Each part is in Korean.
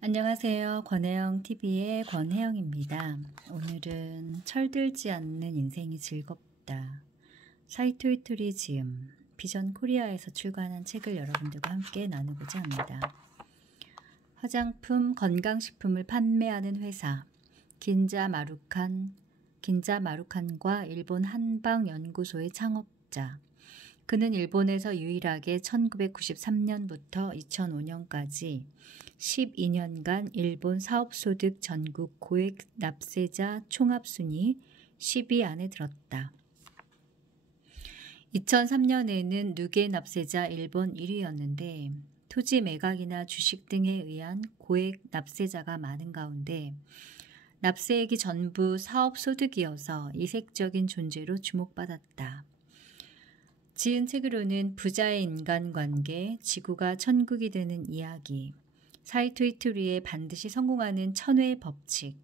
안녕하세요. 권혜영TV의 권혜영입니다. 오늘은 철들지 않는 인생이 즐겁다. 사이토이토리 지음, 비전 코리아에서 출간한 책을 여러분들과 함께 나누고자 합니다. 화장품, 건강식품을 판매하는 회사 긴자 마루칸과 일본 한방연구소의 창업자. 그는 일본에서 유일하게 1993년부터 2005년까지 12년간 일본 사업소득 전국 고액 납세자 총합순위 10위 안에 들었다. 2003년에는 누계 납세자 일본 1위였는데 토지 매각이나 주식 등에 의한 고액 납세자가 많은 가운데 납세액이 전부 사업소득이어서 이색적인 존재로 주목받았다. 지은 책으로는 부자의 인간관계, 지구가 천국이 되는 이야기, 사이토이토리의 반드시 성공하는 천회의 법칙,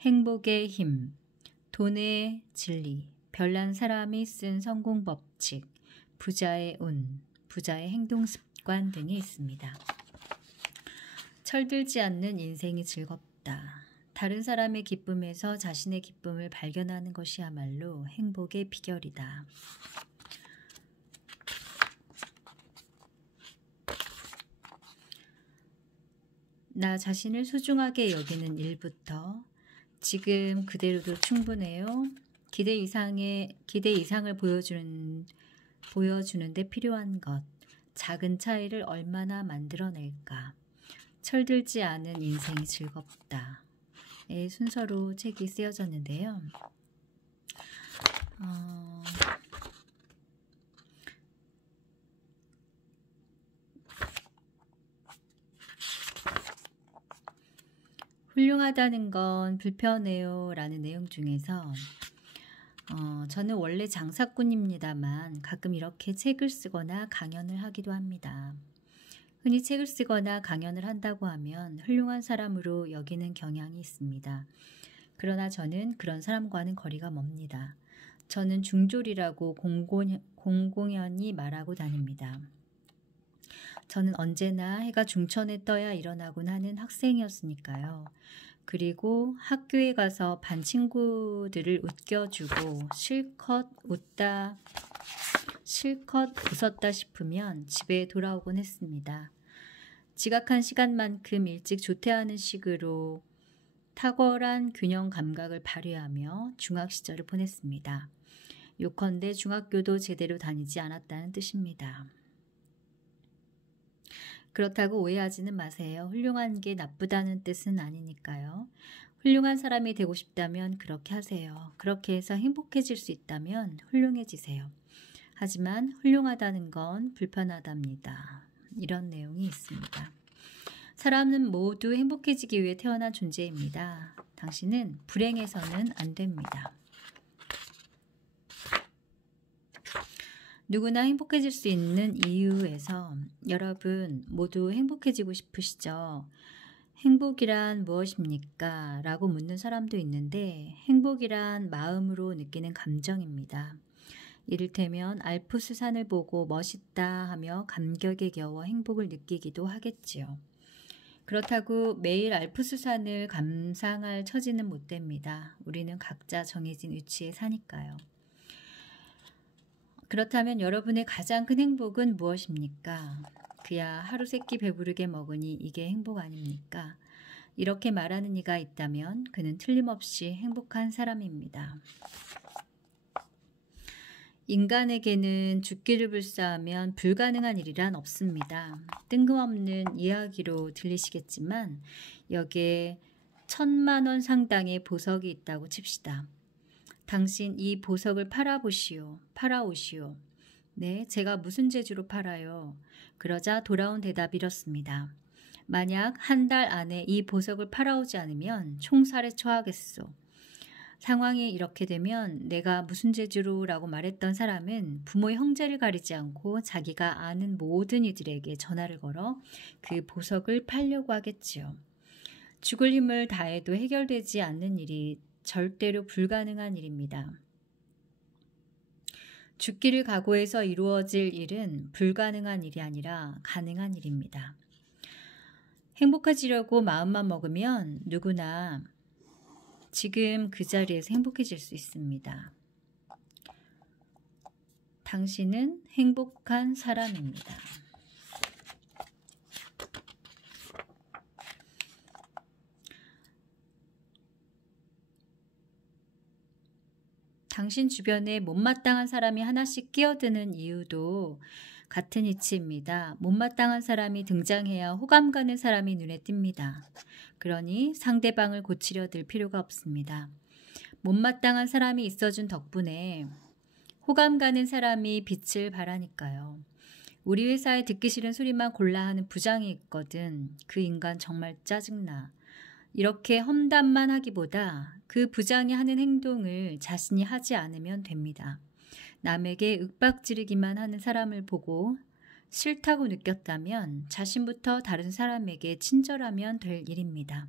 행복의 힘, 돈의 진리, 별난 사람이 쓴 성공 법칙, 부자의 운, 부자의 행동 습관 등이 있습니다. 철들지 않는 인생이 즐겁다. 다른 사람의 기쁨에서 자신의 기쁨을 발견하는 것이야말로 행복의 비결이다. 나 자신을 소중하게 여기는 일부터 지금 그대로도 충분해요. 기대 이상을 보여주는데 필요한 것. 작은 차이를 얼마나 만들어낼까. 철들지 않은 인생이 즐겁다. 의 순서로 책이 쓰여졌는데요. 훌륭하다는 건 불편해요 라는 내용 중에서 저는 원래 장사꾼입니다만 가끔 이렇게 책을 쓰거나 강연을 하기도 합니다. 흔히 책을 쓰거나 강연을 한다고 하면 훌륭한 사람으로 여기는 경향이 있습니다. 그러나 저는 그런 사람과는 거리가 멉니다. 저는 중졸이라고 공공연히 말하고 다닙니다. 저는 언제나 해가 중천에 떠야 일어나곤 하는 학생이었으니까요. 그리고 학교에 가서 반 친구들을 웃겨주고 실컷 웃었다 싶으면 집에 돌아오곤 했습니다. 지각한 시간만큼 일찍 조퇴하는 식으로 탁월한 균형 감각을 발휘하며 중학 시절을 보냈습니다. 요컨대 중학교도 제대로 다니지 않았다는 뜻입니다. 그렇다고 오해하지는 마세요. 훌륭한 게 나쁘다는 뜻은 아니니까요. 훌륭한 사람이 되고 싶다면 그렇게 하세요. 그렇게 해서 행복해질 수 있다면 훌륭해지세요. 하지만 훌륭하다는 건 불편하답니다. 이런 내용이 있습니다. 사람은 모두 행복해지기 위해 태어난 존재입니다. 당신은 불행해서는 안 됩니다. 누구나 행복해질 수 있는 이유에서 여러분 모두 행복해지고 싶으시죠? 행복이란 무엇입니까? 라고 묻는 사람도 있는데 행복이란 마음으로 느끼는 감정입니다. 이를테면 알프스 산을 보고 멋있다 하며 감격에 겨워 행복을 느끼기도 하겠지요. 그렇다고 매일 알프스 산을 감상할 처지는 못 됩니다. 우리는 각자 정해진 위치에 사니까요. 그렇다면 여러분의 가장 큰 행복은 무엇입니까? 그야 하루 세끼 배부르게 먹으니 이게 행복 아닙니까? 이렇게 말하는 이가 있다면 그는 틀림없이 행복한 사람입니다. 인간에게는 죽기를 불사하면 불가능한 일이란 없습니다. 뜬금없는 이야기로 들리시겠지만 여기에 1000만 원 상당의 보석이 있다고 칩시다. 당신 이 보석을 팔아오시오. 네, 제가 무슨 재주로 팔아요? 그러자 돌아온 대답이 이렇습니다. 만약 한 달 안에 이 보석을 팔아오지 않으면 총살에 처하겠소. 상황이 이렇게 되면 내가 무슨 재주로 라고 말했던 사람은 부모의 형제를 가리지 않고 자기가 아는 모든 이들에게 전화를 걸어 그 보석을 팔려고 하겠지요. 죽을 힘을 다해도 해결되지 않는 일이 절대로 불가능한 일입니다. 죽기를 각오해서 이루어질 일은 불가능한 일이 아니라 가능한 일입니다. 행복해지려고 마음만 먹으면 누구나 지금 그 자리에서 행복해질 수 있습니다. 당신은 행복한 사람입니다. 당신 주변에 못마땅한 사람이 하나씩 끼어드는 이유도 같은 이치입니다. 못마땅한 사람이 등장해야 호감 가는 사람이 눈에 띕니다. 그러니 상대방을 고치려 들 필요가 없습니다. 못마땅한 사람이 있어준 덕분에 호감 가는 사람이 빛을 발하니까요. 우리 회사에 듣기 싫은 소리만 골라 하는 부장이 있거든. 그 인간 정말 짜증나. 이렇게 험담만 하기보다 그 부장이 하는 행동을 자신이 하지 않으면 됩니다. 남에게 윽박지르기만 하는 사람을 보고 싫다고 느꼈다면 자신부터 다른 사람에게 친절하면 될 일입니다.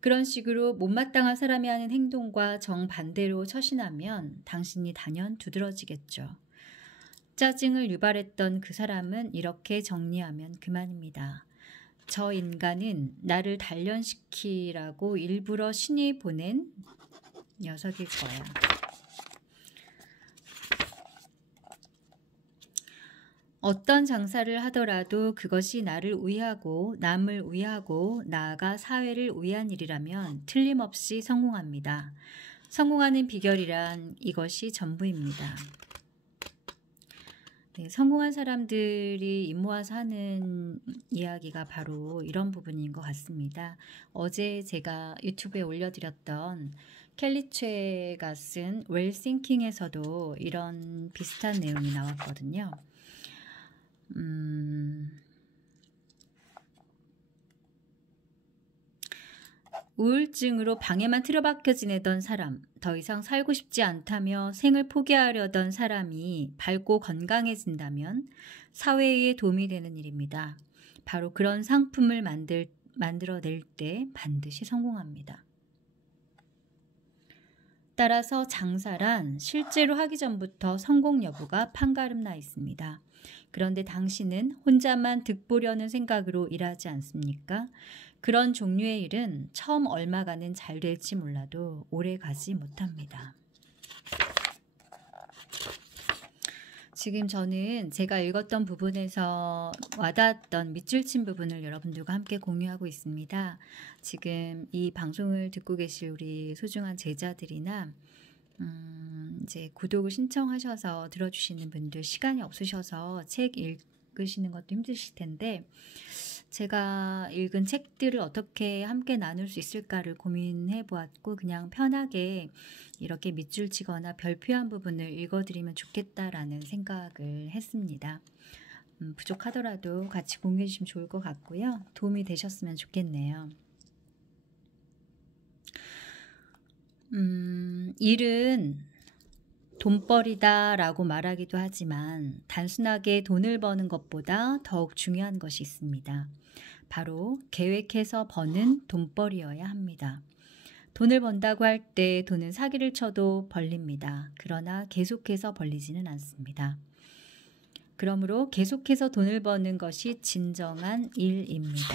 그런 식으로 못마땅한 사람이 하는 행동과 정반대로 처신하면 당신이 단연 두드러지겠죠. 짜증을 유발했던 그 사람은 이렇게 정리하면 그만입니다. 저 인간은 나를 단련시키라고 일부러 신이 보낸 녀석일 거야. 어떤 장사를 하더라도 그것이 나를 위하고 남을 위하고 나아가 사회를 위한 일이라면 틀림없이 성공합니다. 성공하는 비결이란 이것이 전부입니다. 네, 성공한 사람들이 입 모아서 하는 이야기가 바로 이런 부분인 것 같습니다. 어제 제가 유튜브에 올려드렸던 켈리 최가 쓴 웰 싱킹에서도 이런 비슷한 내용이 나왔거든요. 우울증으로 방에만 틀어박혀 지내던 사람, 더 이상 살고 싶지 않다며 생을 포기하려던 사람이 밝고 건강해진다면 사회에 도움이 되는 일입니다. 바로 그런 상품을 만들어낼 때 반드시 성공합니다. 따라서 장사란 실제로 하기 전부터 성공 여부가 판가름 나 있습니다. 그런데 당신은 혼자만 득보려는 생각으로 일하지 않습니까? 그런 종류의 일은 처음 얼마간은 잘 될지 몰라도 오래 가지 못합니다. 지금 저는 제가 읽었던 부분에서 와닿았던 밑줄 친 부분을 여러분들과 함께 공유하고 있습니다. 지금 이 방송을 듣고 계실 우리 소중한 제자들이나 이제 구독을 신청하셔서 들어주시는 분들 시간이 없으셔서 책 읽으시는 것도 힘드실 텐데 제가 읽은 책들을 어떻게 함께 나눌 수 있을까를 고민해 보았고 그냥 편하게 이렇게 밑줄 치거나 별표한 부분을 읽어드리면 좋겠다라는 생각을 했습니다. 부족하더라도 같이 공유해 주시면 좋을 것 같고요. 도움이 되셨으면 좋겠네요. 일은 돈벌이다 라고 말하기도 하지만 단순하게 돈을 버는 것보다 더욱 중요한 것이 있습니다. 바로 계획해서 버는 돈벌이여야 합니다. 돈을 번다고 할 때 돈은 사기를 쳐도 벌립니다. 그러나 계속해서 벌리지는 않습니다. 그러므로 계속해서 돈을 버는 것이 진정한 일입니다.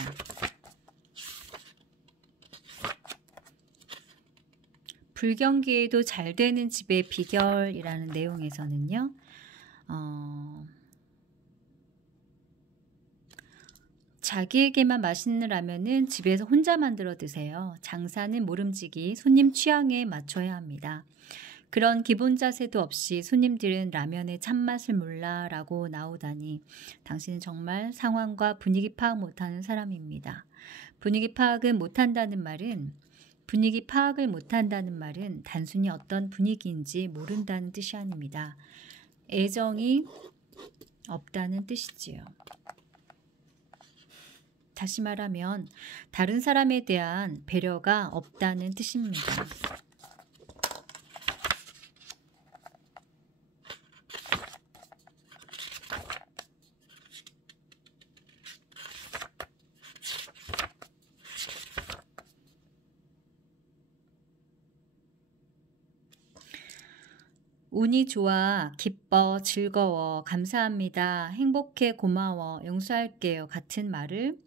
불경기에도 잘 되는 집의 비결이라는 내용에서는요. 자기에게만 맛있는 라면은 집에서 혼자 만들어 드세요. 장사는 모름지기 손님 취향에 맞춰야 합니다. 그런 기본 자세도 없이 손님들은 라면의 참맛을 몰라 라고 나오다니 당신은 정말 상황과 분위기 파악 못하는 사람입니다. 분위기 파악을 못한다는 말은 단순히 어떤 분위기인지 모른다는 뜻이 아닙니다. 애정이 없다는 뜻이지요. 다시 말하면 다른 사람에 대한 배려가 없다는 뜻입니다. 운이 좋아, 기뻐, 즐거워, 감사합니다, 행복해, 고마워, 용서할게요 같은 말을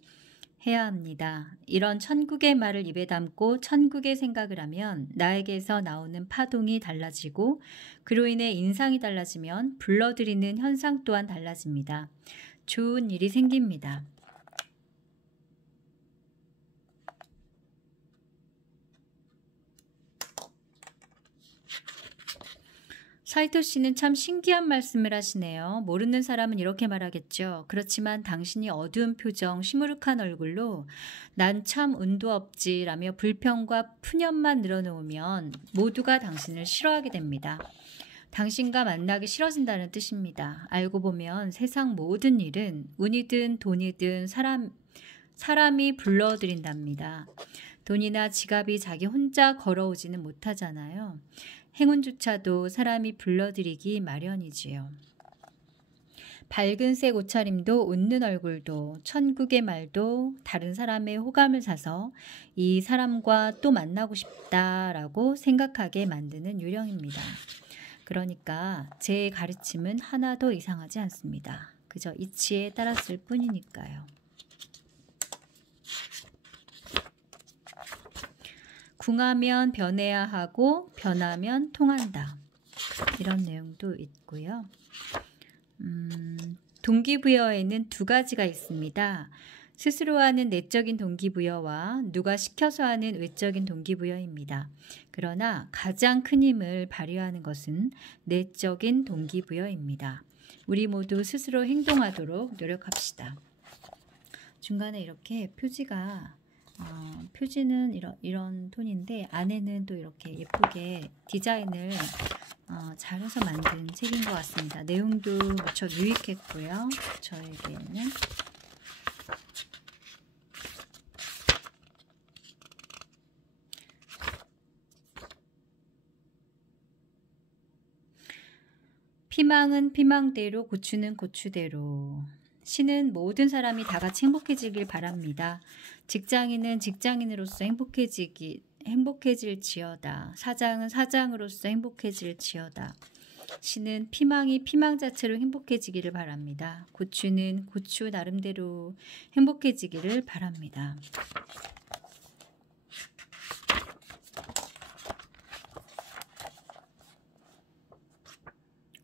해야 합니다. 이런 천국의 말을 입에 담고 천국의 생각을 하면 나에게서 나오는 파동이 달라지고 그로 인해 인상이 달라지면 불러들이는 현상 또한 달라집니다. 좋은 일이 생깁니다. 사이토 씨는 참 신기한 말씀을 하시네요. 모르는 사람은 이렇게 말하겠죠. 그렇지만 당신이 어두운 표정, 시무룩한 얼굴로 난 참 운도 없지 라며 불평과 푸념만 늘어놓으면 모두가 당신을 싫어하게 됩니다. 당신과 만나기 싫어진다는 뜻입니다. 알고 보면 세상 모든 일은 운이든 돈이든 사람이 불러들인답니다. 돈이나 지갑이 자기 혼자 걸어오지는 못하잖아요. 행운조차도 사람이 불러들이기 마련이지요. 밝은색 옷차림도 웃는 얼굴도 천국의 말도 다른 사람의 호감을 사서 이 사람과 또 만나고 싶다라고 생각하게 만드는 유령입니다. 그러니까 제 가르침은 하나도 이상하지 않습니다. 그저 이치에 따랐을 뿐이니까요. 궁하면 변해야 하고 변하면 통한다. 이런 내용도 있고요. 동기부여에는 두 가지가 있습니다. 스스로 하는 내적인 동기부여와 누가 시켜서 하는 외적인 동기부여입니다. 그러나 가장 큰 힘을 발휘하는 것은 내적인 동기부여입니다. 우리 모두 스스로 행동하도록 노력합시다. 중간에 이렇게 표지는 이런 톤인데 안에는 또 이렇게 예쁘게 디자인을 잘해서 만든 책인 것 같습니다. 내용도 무척 유익했고요. 저에게는 피망은 피망대로, 고추는 고추대로. 신은 모든 사람이 다 같이 행복해지길 바랍니다. 직장인은 직장인으로서 행복해질지어다. 사장은 사장으로서 행복해질지어다. 신은 피망이 피망 자체로 행복해지기를 바랍니다. 고추는 고추 나름대로 행복해지기를 바랍니다.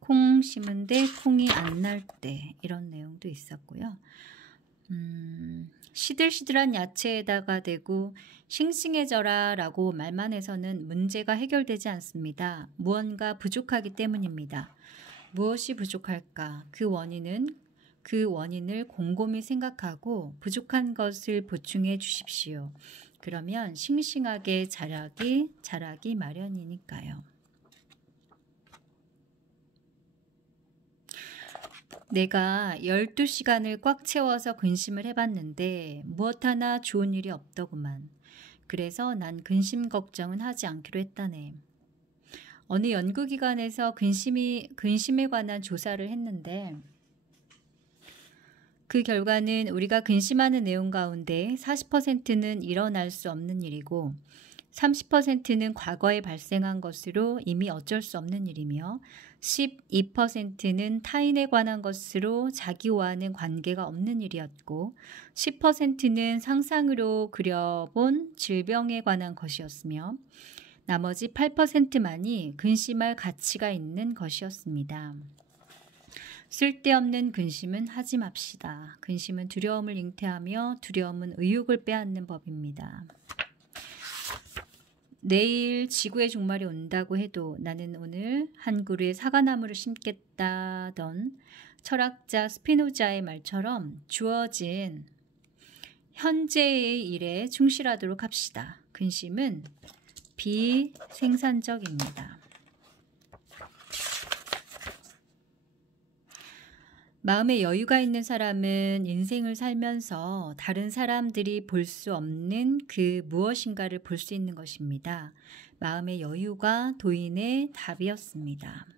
콩 심은데 콩이 안 날 때 이런 내용도 있었고요. 시들시들한 야채에다가 대고 싱싱해져라 라고 말만 해서는 문제가 해결되지 않습니다. 무언가 부족하기 때문입니다. 무엇이 부족할까? 그 원인을 곰곰이 생각하고 부족한 것을 보충해 주십시오. 그러면 싱싱하게 자라기 마련이니까요. 내가 12시간을 꽉 채워서 근심을 해봤는데 무엇 하나 좋은 일이 없더구만. 그래서 난 근심 걱정은 하지 않기로 했다네. 어느 연구기관에서 근심에 관한 조사를 했는데 그 결과는 우리가 근심하는 내용 가운데 40%는 일어날 수 없는 일이고 30%는 과거에 발생한 것으로 이미 어쩔 수 없는 일이며 12%는 타인에 관한 것으로 자기와는 관계가 없는 일이었고 10%는 상상으로 그려본 질병에 관한 것이었으며 나머지 8%만이 근심할 가치가 있는 것이었습니다. 쓸데없는 근심은 하지 맙시다. 근심은 두려움을 잉태하며 두려움은 의욕을 빼앗는 법입니다. 내일 지구의 종말이 온다고 해도 나는 오늘 한 그루의 사과나무를 심겠다던 철학자 스피노자의 말처럼 주어진 현재의 일에 충실하도록 합시다. 근심은 비생산적입니다. 마음에 여유가 있는 사람은 인생을 살면서 다른 사람들이 볼 수 없는 그 무엇인가를 볼 수 있는 것입니다. 마음의 여유가 도인의 답이었습니다.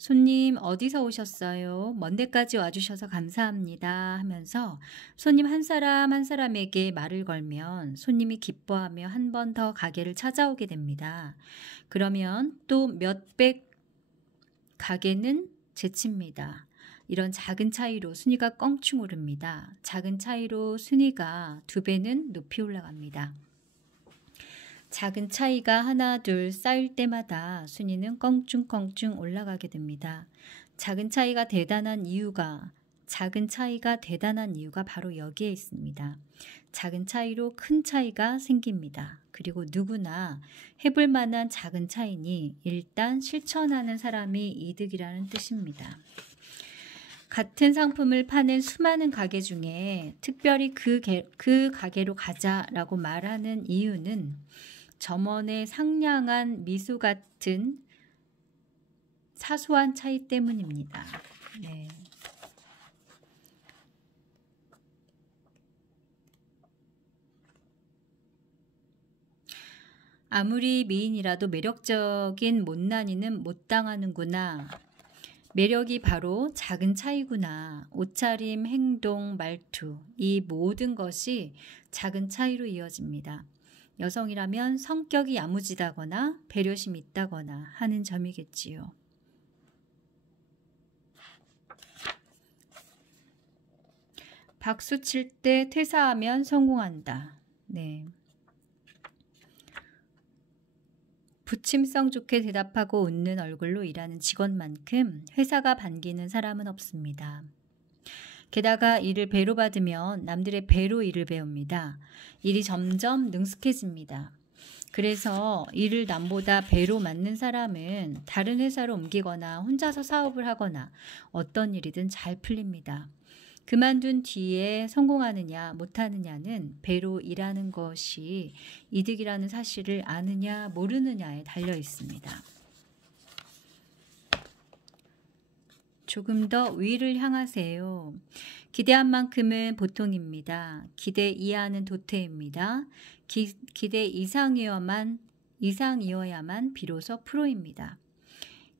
손님 어디서 오셨어요? 먼 데까지 와주셔서 감사합니다 하면서 손님 한 사람 한 사람에게 말을 걸면 손님이 기뻐하며 한 번 더 가게를 찾아오게 됩니다. 그러면 또 몇백 가게는 제칩니다. 이런 작은 차이로 순위가 껑충 오릅니다. 작은 차이로 순위가 2배는 높이 올라갑니다. 작은 차이가 하나 둘 쌓일 때마다 순위는 껑충껑충 올라가게 됩니다. 작은 차이가 대단한 이유가 바로 여기에 있습니다. 작은 차이로 큰 차이가 생깁니다. 그리고 누구나 해볼 만한 작은 차이니 일단 실천하는 사람이 이득이라는 뜻입니다. 같은 상품을 파는 수많은 가게 중에 특별히 그 가게로 가자라고 말하는 이유는 점원의 상냥한 미소 같은 사소한 차이 때문입니다. 네. 아무리 미인이라도 매력적인 못난이는 못 당하는구나. 매력이 바로 작은 차이구나. 옷차림, 행동, 말투, 이 모든 것이 작은 차이로 이어집니다. 여성이라면 성격이 야무지다거나 배려심 있다거나 하는 점이겠지요. 박수 칠 때 퇴사하면 성공한다. 네. 부침성 좋게 대답하고 웃는 얼굴로 일하는 직원만큼 회사가 반기는 사람은 없습니다. 게다가 일을 배로 받으면 남들의 배로 일을 배웁니다. 일이 점점 능숙해집니다. 그래서 일을 남보다 배로 맡는 사람은 다른 회사로 옮기거나 혼자서 사업을 하거나 어떤 일이든 잘 풀립니다. 그만둔 뒤에 성공하느냐 못하느냐는 배로 일하는 것이 이득이라는 사실을 아느냐 모르느냐에 달려 있습니다. 조금 더 위를 향하세요. 기대한 만큼은 보통입니다. 기대 이하는 도태입니다. 기대 이상이어야만 비로소 프로입니다.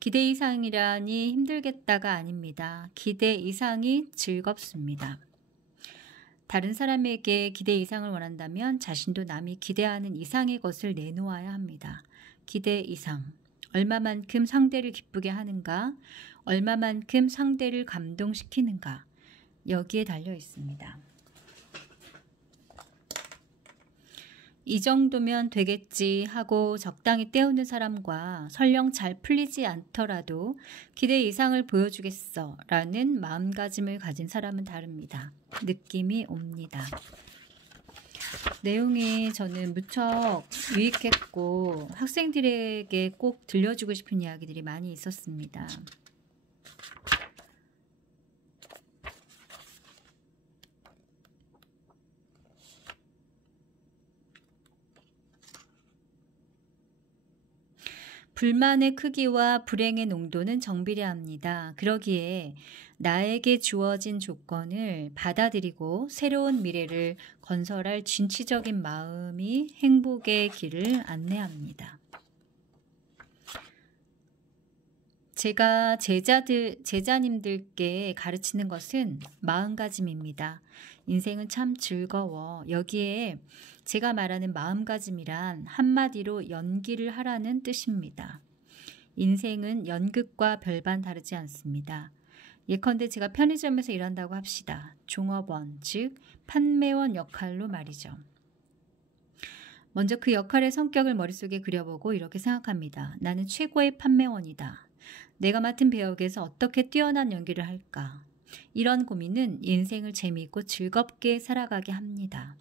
기대 이상이라니 힘들겠다가 아닙니다. 기대 이상이 즐겁습니다. 다른 사람에게 기대 이상을 원한다면 자신도 남이 기대하는 이상의 것을 내놓아야 합니다. 기대 이상. 얼마만큼 상대를 기쁘게 하는가? 얼마만큼 상대를 감동시키는가? 여기에 달려 있습니다. 이 정도면 되겠지 하고 적당히 때우는 사람과 설령 잘 풀리지 않더라도 기대 이상을 보여주겠어 라는 마음가짐을 가진 사람은 다릅니다. 느낌이 옵니다. 내용이 저는 무척 유익했고 학생들에게 꼭 들려주고 싶은 이야기들이 많이 있었습니다. 불만의 크기와 불행의 농도는 정비례합니다. 그러기에 나에게 주어진 조건을 받아들이고 새로운 미래를 건설할 진취적인 마음이 행복의 길을 안내합니다. 제가 제자님들께 가르치는 것은 마음가짐입니다. 인생은 참 즐거워. 여기에 제가 말하는 마음가짐이란 한마디로 연기를 하라는 뜻입니다. 인생은 연극과 별반 다르지 않습니다. 예컨대 제가 편의점에서 일한다고 합시다. 종업원, 즉 판매원 역할로 말이죠. 먼저 그 역할의 성격을 머릿속에 그려보고 이렇게 생각합니다. 나는 최고의 판매원이다. 내가 맡은 배역에서 어떻게 뛰어난 연기를 할까? 이런 고민은 인생을 재미있고 즐겁게 살아가게 합니다.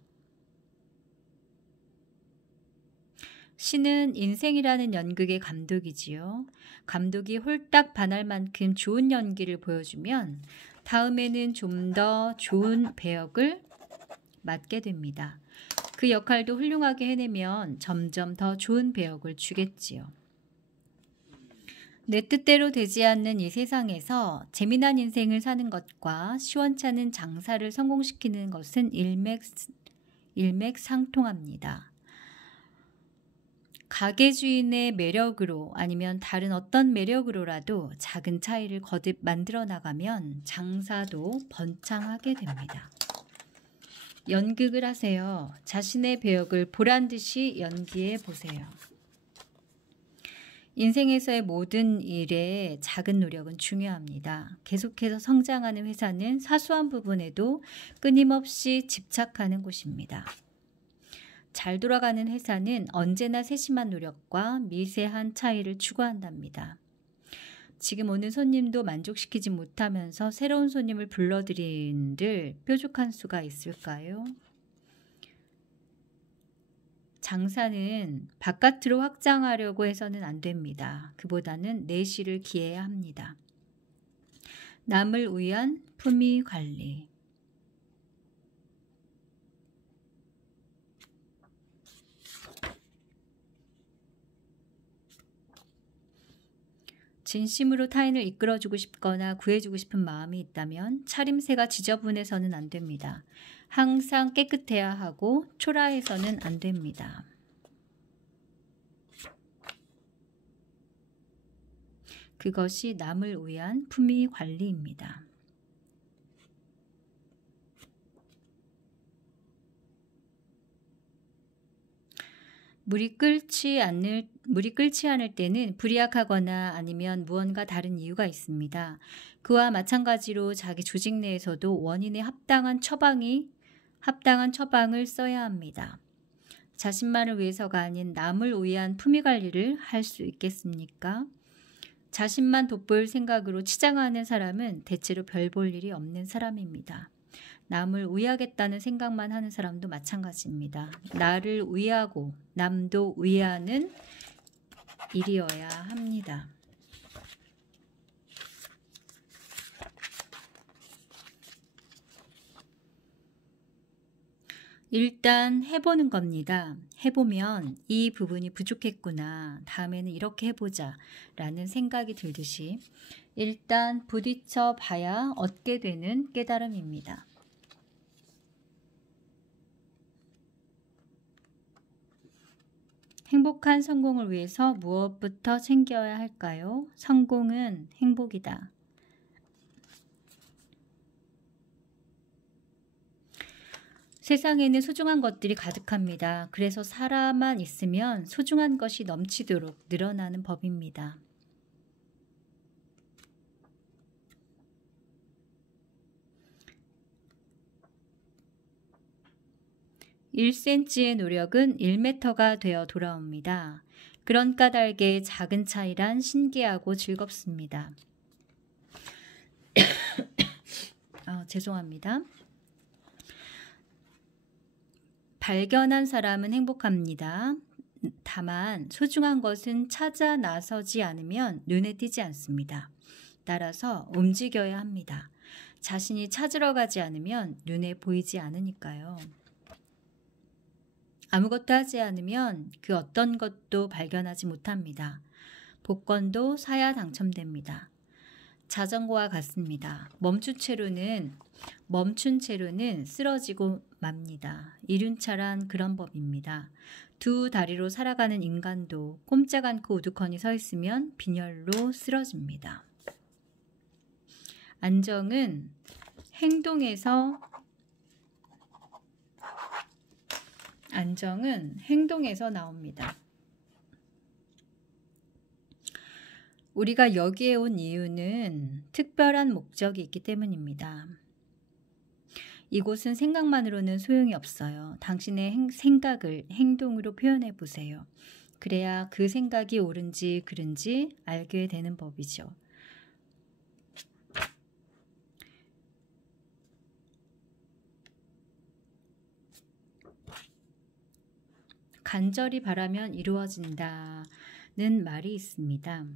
신은 인생이라는 연극의 감독이지요. 감독이 홀딱 반할 만큼 좋은 연기를 보여주면 다음에는 좀 더 좋은 배역을 맡게 됩니다. 그 역할도 훌륭하게 해내면 점점 더 좋은 배역을 주겠지요. 내 뜻대로 되지 않는 이 세상에서 재미난 인생을 사는 것과 시원찮은 장사를 성공시키는 것은 일맥상통합니다. 가게 주인의 매력으로 아니면 다른 어떤 매력으로라도 작은 차이를 거듭 만들어 나가면 장사도 번창하게 됩니다. 연극을 하세요. 자신의 배역을 보란듯이 연기해 보세요. 인생에서의 모든 일에 작은 노력은 중요합니다. 계속해서 성장하는 회사는 사소한 부분에도 끊임없이 집착하는 곳입니다. 잘 돌아가는 회사는 언제나 세심한 노력과 미세한 차이를 추구한답니다. 지금 오는 손님도 만족시키지 못하면서 새로운 손님을 불러들인들 뾰족한 수가 있을까요? 장사는 바깥으로 확장하려고 해서는 안 됩니다. 그보다는 내실을 기해야 합니다. 남을 위한 품위 관리. 진심으로 타인을 이끌어주고 싶거나 구해주고 싶은 마음이 있다면 차림새가 지저분해서는 안 됩니다. 항상 깨끗해야 하고 초라해서는 안 됩니다. 그것이 남을 위한 품위 관리입니다. 물이 끓지 않을 때는 불이약하거나 아니면 무언가 다른 이유가 있습니다. 그와 마찬가지로 자기 조직 내에서도 원인에 합당한 처방을 써야 합니다. 자신만을 위해서가 아닌 남을 위한 품위 관리를 할 수 있겠습니까? 자신만 돋보일 생각으로 치장하는 사람은 대체로 별 볼 일이 없는 사람입니다. 남을 위하겠다는 생각만 하는 사람도 마찬가지입니다. 나를 위하고 남도 위하는 일이어야 합니다. 일단 해보는 겁니다. 해보면 이 부분이 부족했구나. 다음에는 이렇게 해보자 라는 생각이 들듯이 일단 부딪혀 봐야 얻게 되는 깨달음입니다. 행복한 성공을 위해서 무엇부터 챙겨야 할까요? 성공은 행복이다. 세상에는 소중한 것들이 가득합니다. 그래서 살아만 있으면 소중한 것이 넘치도록 늘어나는 법입니다. (1cm의) 노력은 (1m가) 되어 돌아옵니다. 그런 까닭에 작은 차이란 신기하고 즐겁습니다. 죄송합니다. 발견한 사람은 행복합니다. 다만 소중한 것은 찾아 나서지 않으면 눈에 띄지 않습니다. 따라서 움직여야 합니다. 자신이 찾으러 가지 않으면 눈에 보이지 않으니까요. 아무것도 하지 않으면 그 어떤 것도 발견하지 못합니다. 복권도 사야 당첨됩니다. 자전거와 같습니다. 멈춘 채로는 쓰러지고 맙니다. 이륜차란 그런 법입니다. 두 다리로 살아가는 인간도 꼼짝 않고 우두커니 서 있으면 빈혈로 쓰러집니다. 안정은 행동에서 나옵니다. 우리가 여기에 온 이유는 특별한 목적이 있기 때문입니다. 이곳은 생각만으로는 소용이 없어요. 당신의 생각을 행동으로 표현해 보세요. 그래야 그 생각이 옳은지 그른지 알게 되는 법이죠. 간절히 바라면 이루어진다는 말이 있습니다.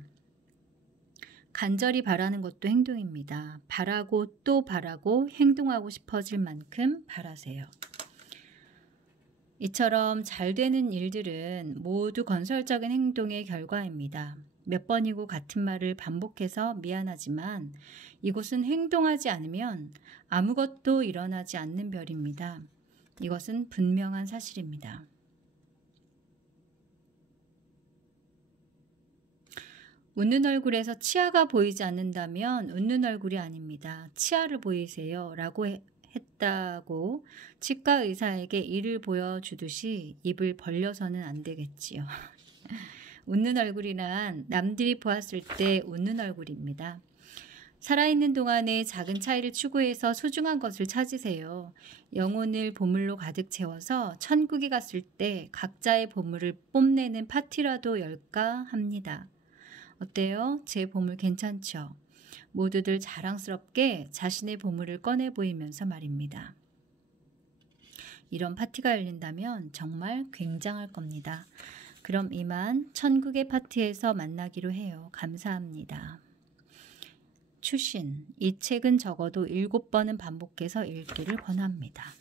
간절히 바라는 것도 행동입니다. 바라고 또 바라고 행동하고 싶어질 만큼 바라세요. 이처럼 잘 되는 일들은 모두 건설적인 행동의 결과입니다. 몇 번이고 같은 말을 반복해서 미안하지만 이곳은 행동하지 않으면 아무것도 일어나지 않는 별입니다. 이것은 분명한 사실입니다. 웃는 얼굴에서 치아가 보이지 않는다면 웃는 얼굴이 아닙니다. 치아를 보이세요 라고 했다고 치과 의사에게 이를 보여주듯이 입을 벌려서는 안 되겠지요. 웃는 얼굴이란 남들이 보았을 때 웃는 얼굴입니다. 살아있는 동안에 작은 차이를 추구해서 소중한 것을 찾으세요. 영혼을 보물로 가득 채워서 천국에 갔을 때 각자의 보물을 뽐내는 파티라도 열까 합니다. 어때요? 제 보물 괜찮죠? 모두들 자랑스럽게 자신의 보물을 꺼내 보이면서 말입니다. 이런 파티가 열린다면 정말 굉장할 겁니다. 그럼 이만 천국의 파티에서 만나기로 해요. 감사합니다. 추신, 이 책은 적어도 7번은 반복해서 읽기를 권합니다.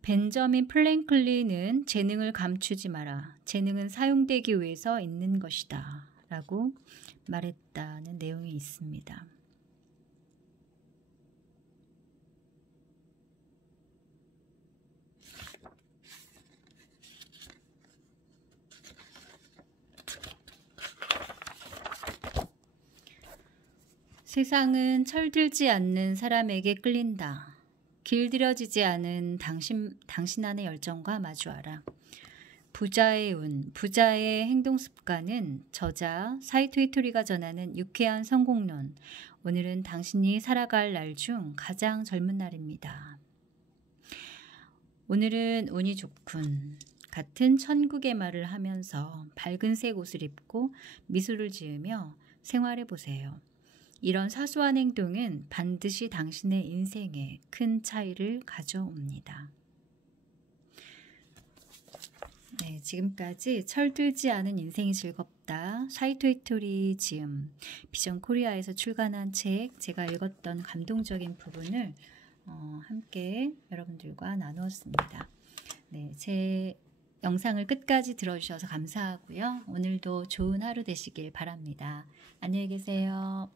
벤저민 플랭클린은 재능을 감추지 마라. 재능은 사용되기 위해서 있는 것이다. 라고 말했다는 내용이 있습니다. 세상은 철들지 않는 사람에게 끌린다. 길들여지지 않은 당신 안의 열정과 마주하라. 부자의 운, 부자의 행동 습관은 저자 사이토 이토리가 전하는 유쾌한 성공론. 오늘은 당신이 살아갈 날 중 가장 젊은 날입니다. 오늘은 운이 좋군. 같은 천국의 말을 하면서 밝은색 옷을 입고 미소를 지으며 생활해 보세요. 이런 사소한 행동은 반드시 당신의 인생에 큰 차이를 가져옵니다. 네, 지금까지 철들지 않은 인생이 즐겁다. 사이토 이토리 지음 비전 코리아에서 출간한 책, 제가 읽었던 감동적인 부분을 함께 여러분들과 나누었습니다. 네, 제 영상을 끝까지 들어주셔서 감사하고요. 오늘도 좋은 하루 되시길 바랍니다. 안녕히 계세요.